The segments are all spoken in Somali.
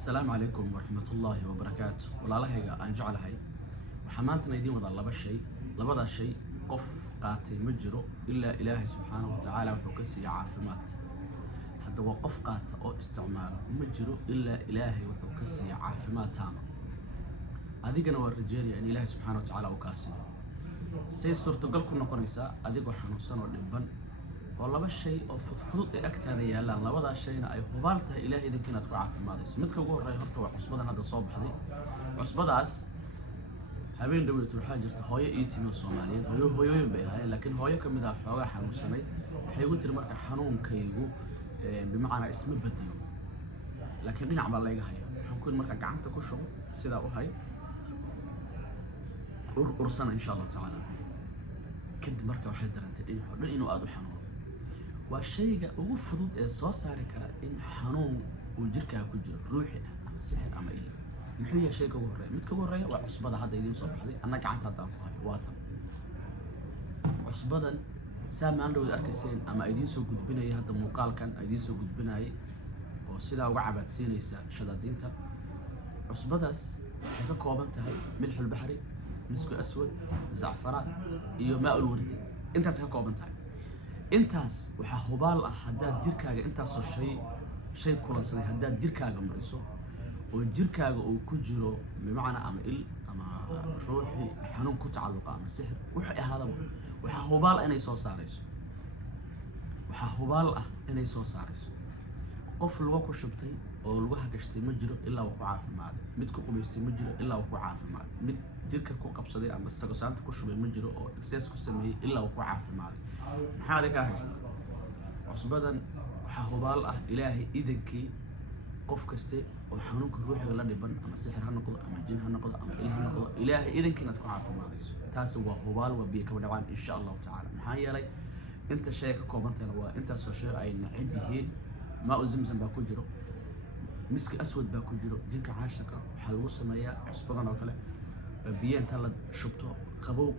السلام عليكم ورحمة الله وبركاته. والله هيجا أنا جعل هاي وحمانتنا يدين وضع لبا شيء لبدا شيء قف قاتي مجرو إلا إلهي سبحانه وتعالى وحكسي عافمات. هذا وقف قات أو استعمال مجرو إلا إلهي وحكسي عافمات تامة. هذه كنا ورجال يعني إلهي سبحانه وتعالى وكاسي. سيستر تقول كنا قنيسة هذه وحنوسنا ونبان. والله بالشيء أو فضفض أكتر يلا لبدا شيء أي خبرتها إلهي إذا كانت وعاف الماضي. متك جور رأي هرت وعصبة هذا صوب حدي. عصبة عس هبين دوي تروح جست هاي إيتي من الصوماليين هاي يوم بيها لكن هاي كم ذا حواجة حنون سميت حيقول ترمك حنون كيجو بمعنى اسم بديو لكن بين عمل الله هاي حنكون مرك قعدت كشوم سيدا وهاي أرسنا إن شاء الله تعالى كد مرك واحد درنت إنه أدو حنون والشيء ugu fudud ee soo saari kara in xanuun uu jirkaaga ku jiro ruuxi ama sixir ama il muxuu yahay shayga ugu horeeya midka ugu horeeya waa cusbada hadda idin soo baxday anna gacanta hadda ku hayo waa tan cusbadan saamaan dhow arkayseen ama idin soo gudbinaya hadda muuqaalkan idin soo gudbinayay oo sida uga cabadsiinaysa shadadiinta cusbadaas waxay ka kooban tahay milxul bahri misku aswad za'faraan iyo maa'ul wardi intaas ka kooban tahay intaas waxa hubaal ah hadaa jirkaaga intaas oo shay kulansaday hadaa jirkaaga mariso oo jirkaaga uu ku jiro macna ama il ama ruuxi xanuun ku tacalluqa ama sixir wuxuu ahaadaba waxa hubaal inay soo saarayso waxa hubaal ah inay soo saarayso qof lagu ku shubtay oo lagu hagashtay ma jiro ilaa uu ku caafimaad mid ku qubaystay ma jiro ilaa uu ku caafimaad mid jirka ku qabsaday ama sagosaanta ku shubay ma jiro oo excess ku sameeyay ilaa uu ku caafimaad maxaa ka haysta cusbadan waxa hubaal ah ilaahay idankii qof kaste oo xanuunka ruuxiga la dhiban ama sixir ha noqdo ama jin ha noqdo ama il ha noqdo ilaahay idankiina ku caafimaadayso taas waa hubaal waa biyo ka dhawaan insha Allah ta'ala maxaa yeelay inta shay ka koobantayna waa inta soo shay ay nacib yihiin ma uzimsan baa ku jiro miski aswad baa ku jiro jinka caashiqa waxa lagu sameeyaa cusbadan oo kale biyo inta la shubto qabow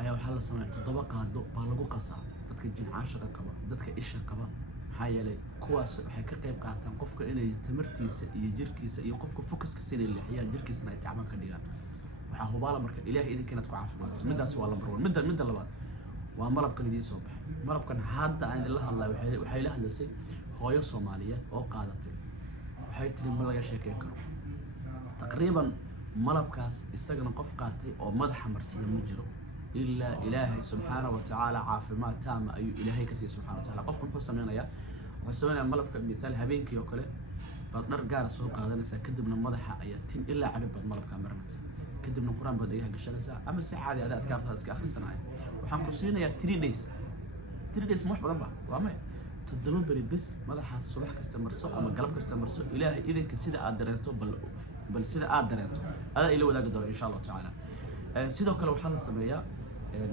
ayaa waxa la sameeyaa 7 qaado baa lagu qasaa dadka jin caashiqa qaba dadka isha qaba maxaa yeelay kuwaas waxay ka qayb qaataan qofka inay tamartiisa iyo jirkiisa iyo qofka focuskiisa inay leexiyaan jirkiisana ay tacban ka dhigaan waxa hubaala marka ilaahay idinkiina ku caafimaadayso midaas waa number 1 midda labaad waa malabkan idin soo baxay malabkan hadda aan la hadlay waxay la hadlaysay hooyo Soomaaliyeed oo qaadatay waxay tiri ma laga sheekay karo taqriiban malabkaas isagana qof qaatay oo madaxa marsiin ma jiro إلا إلهي سبحانه وتعالى عافمات تامة أي إلهي كسي سبحانه وتعالى قفكم حو سمينا وحسمينا الملف كمثال هبينك يوكله بدر قال سوق هذا نسا كدب من مضحة آياتين إلا عرب الملف كاميرا نسا كدب من القرآن بدأ إياها قشة نسا أما الساعة هذه أداء أذكار هذا آخر السنة وحنقصينا يا 3 days موش بضنبها وامي تدمن بري بس مضحة الصبح كستمرسو أما قلب كستمرسو إلهي إذن كسيدة آدرينتو بل سيدة آدرينتو هذا إلي وذاك الدور إن شاء الله تعالى sidoo kale waxaa la sameeyaa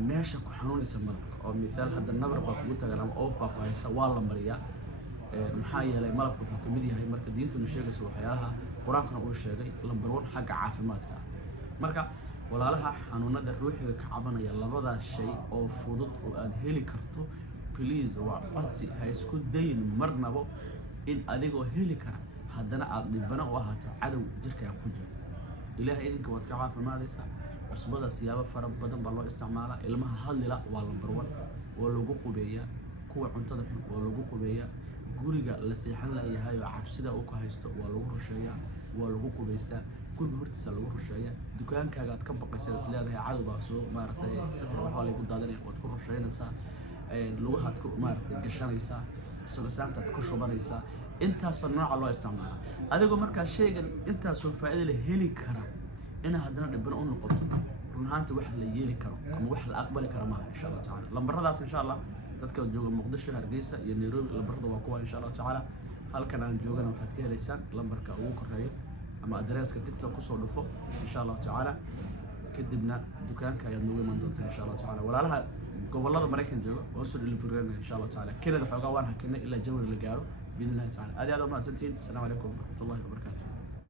meesha ku xanuunaysa malabka oo midaal hadda nabar baa kugu tagan ama oof baa ku haysa waa la mariyaa maxaa yeelay malabka wuxuu kamid yahay marka diintuna sheegayso waxyaalaha quraankana uu sheegay lambar 1 xagga caafimaadka marka walaalaha xanuunada ruuxiga ka cabanaya labada shay oo fudud oo aad heli karto please waa codsi ha isku dayin marnabo in adigoo heli kara haddana aad dhibana u ahaato cadow jirkaaga ku jiro ilaahay idinka waad ka caafimaadaysaa cusbada siyaabo fara badan baa loo isticmaalaa ilmaha hadlila waa lambar 1 oo lagu qubeeyaa kuwa cuntada xun oo lagu qubeeyaa guriga la seexan lahayahay oo cabsida uu ka haysto waa lagu rusheeyaa waa lagu qubeystaa guriga hortiisa lagu rusheeyaa dukaankaaga aad ka baqaysaa isleedahay cadow baa soo maartay safar waxa lagu daadanaya waad ku rusheynaysaa lugahaad ku maartay gashanaysaa sugasaantaad ku shubanaysaa intaas nooca loo isticmaalaa adigoo markaa shaygan intaas oo faa'iido leh heli kara إن هذا نبنا أن نقطة رنانت واحد اللي يلي كرو أما واحد أقبل كرمها إن شاء الله تعالى لما رضى إن شاء الله تذكر جوج مقدسة هرجيسة ينيرو لبرضه وقوة إن شاء الله تعالى هل كان عن جوجنا وحد كده لسان لما ركوا كرهية أما أدرس كتير تقصوا لفوق إن شاء الله تعالى كدبنا دكان كينوي من دونت إن شاء الله تعالى ولا لها قبل الله مريكن جوا وصل اللي فرقنا إن شاء الله تعالى كده الحقوق وانها كنا إلا جمر اللي قالوا بإذن الله تعالى هذا ما سنتين السلام عليكم ورحمة الله وبركاته.